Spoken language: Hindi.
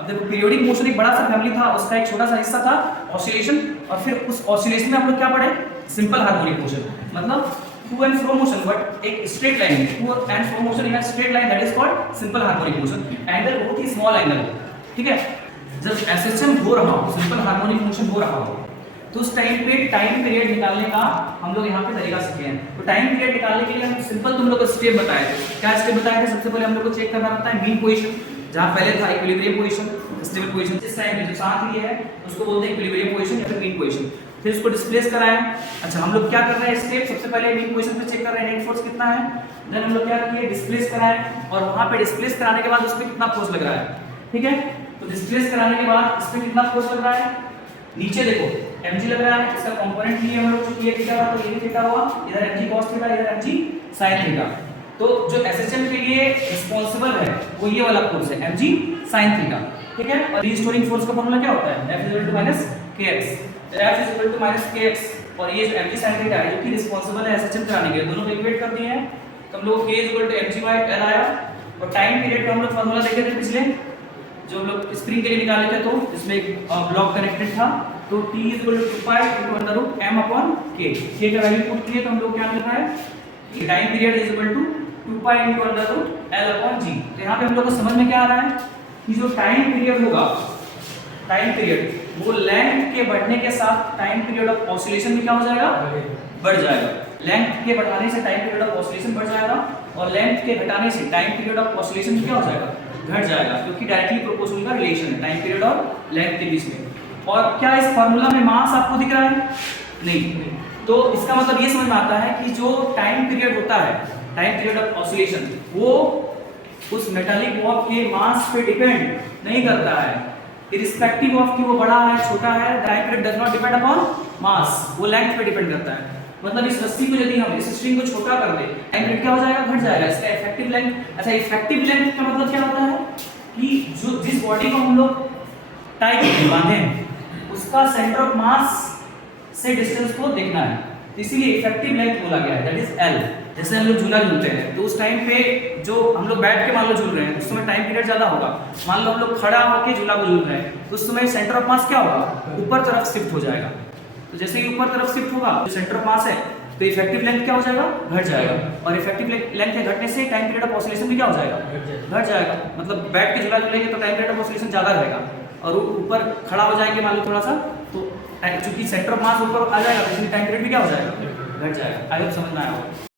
अब देखो पीरियोडिक मोशन एक बड़ा सा फैमिली था, उसका एक छोटा सा हिस्सा था ऑसिलेशन, और फिर उस ऑसिलेशन में हम लोग क्या पढ़े, सिंपल हार्मोनिक मोशन, मतलब to and fro motion but एक straight line, to and fro motion in a straight line, that is called simple harmonic motion. Angle बहुत ही स्मॉल एंगल हो, ठीक है। जब एसएचएम हो रहा हो, सिंपल हार्मोनिक मोशन हो रहा हो, तो उस टाइम पे टाइम पीरियड निकालने का हम लोग यहाँ पे तरीका सीखे हैं। तो टाइम पीरियड निकालने के लिए हम सिंपल तुम लोग को स्टेप बताए थे। क्या स्टेप बताए थे? सबसे पहले हम लोग को चेक करना रहता है मीन पोजीशन, जहाँ पहले था इक्विलिब्रियम पोजीशन, स्टेबल पोजीशन। इस टाइम पे जो साथ ही है उसको बोलते हैं इक्विलिब्रियम पोजीशन या फिर मीन पोजीशन। फिर उसको डिस्प्लेस कराया। अच्छा, हम लोग क्या कर रहे हैं स्टेप, सबसे पहले मीन पोजीशन पे चेक कर रहे हैं नेट फोर्स कितना है। देन हम लोग क्या किए, डिस्प्लेस कराए, और वहाँ पे डिस्प्लेस कराने के बाद उस पर कितना फोर्स लग रहा है, ठीक है। तो डिस्प्लेस कराने के बाद इस पे कितना फोर्स लग रहा है, नीचे देखो mg लग रहा है, इसका कंपोनेंट लिए हम लोग ये थीटा था तो ये भी थीटा हुआ, इधर mg cos थीटा, इधर mg sin थीटा। तो जो एसएचएम के लिए रिस्पांसिबल है वो ये वाला फोर्स है mg sin थीटा, ठीक है। और रीस्टोरिंग फोर्स का फार्मूला क्या होता है, F = kx, F = kx, और ये जो mg sin थीटा है जो कि रिस्पांसिबल है एसएचएम कराने के, दोनों को इक्वेट कर दिए हैं। तो हम लोग k = mg/l आया। और टाइम पीरियड का हम लोग फार्मूला देखे थे पिछले, जो हम लोग स्प्रिंग के लिए निकाले थे, तो इसमें एक ब्लॉक कनेक्टेड था, तो t = 2π × m/k, k का वैल्यू पुट किए तो हम लोग क्या मिल रहा है, टाइम पीरियड = 2π × l/g। तो यहाँ पे हम लोग को समझ में क्या आ रहा है कि जो टाइम पीरियड होगा, टाइम पीरियड वो लेंथ के बढ़ने के साथ टाइम पीरियड ऑफ ऑसिलेशन भी क्या हो जाएगा, बढ़ जाएगा। लेंथ के बढ़ाने से टाइम पीरियड ऑफ ऑसिलेशन बढ़ जाएगा, और लेंथ के घटाने से टाइम पीरियड ऑफ ऑसिलेशन भी क्या हो जाएगा, घट जाएगा, क्योंकि डायरेक्टली प्रोपोर्शनल का रिलेशन है टाइम पीरियड और लेंथ के बीच में। और क्या इस फार्मूला में मास आपको दिख रहा है? नहीं। तो इसका मतलब ये समझ में आता है कि जो टाइम पीरियड होता है, टाइम पीरियड ऑफ ऑसिलेशन, वो उस मेटालिक बॉब के मास पे डिपेंड नहीं करता है, इरिस्पेक्टिव ऑफ कि वो बड़ा है छोटा है। Time period does not depend upon mass, वो लेंथ पे डिपेंड करता है। मतलब इस रस्सी को यदि हम इस स्ट्रिंग को छोटा कर दे, टाइम पीरियड क्या हो जाएगा, घट जाएगा। इसका इफेक्टिव लेंथ, अच्छा इफेक्टिव लेंथ का मतलब क्या होता है कि जो जिस बॉडी को हम लोग टाई करके बांधे हैं उसका सेंटर ऑफ मास से डिस्टेंस को देखना है, तो इसीलिए इफेक्टिव लेंथ बोला गया है, दैट इज एल। जैसे हम लोग झूला झूलते हैं तो उस टाइम पे जो हम लोग बैठ के मान लो झूल रहे हैं तो उस समय टाइम पीरियड ज्यादा होगा। मान लो हम लोग खड़ा होकर झूला को झूल रहे हैं तो उस समय सेंटर ऑफ मास क्या होगा, ऊपर तरफ शिफ्ट हो जाएगा। तो जैसे ही ऊपर तरफ शिफ्ट होगा जो सेंटर ऑफ मास है, तो इफेक्टिव लेंथ क्या हो जाएगा, घट जाएगा। और इफेक्टिव लेंथ के घटने से टाइम पीरियड ऑफ ऑसिलेशन भी क्या हो जाएगा, घट जाएगा। मतलब बैठ के झूला झूलेंगे तो टाइम पीरियड ऑफ ऑसिलेशन ज्यादा रहेगा, और ऊपर खड़ा हो जाएंगे मान लो थोड़ा सा, तो चूंकि सेंटर ऑफ मास ऊपर आ जाएगा तो इसलिए टाइम पीरियड भी क्या हो जाएगा, घट जाएगा। आई होप समझ में आया होगा।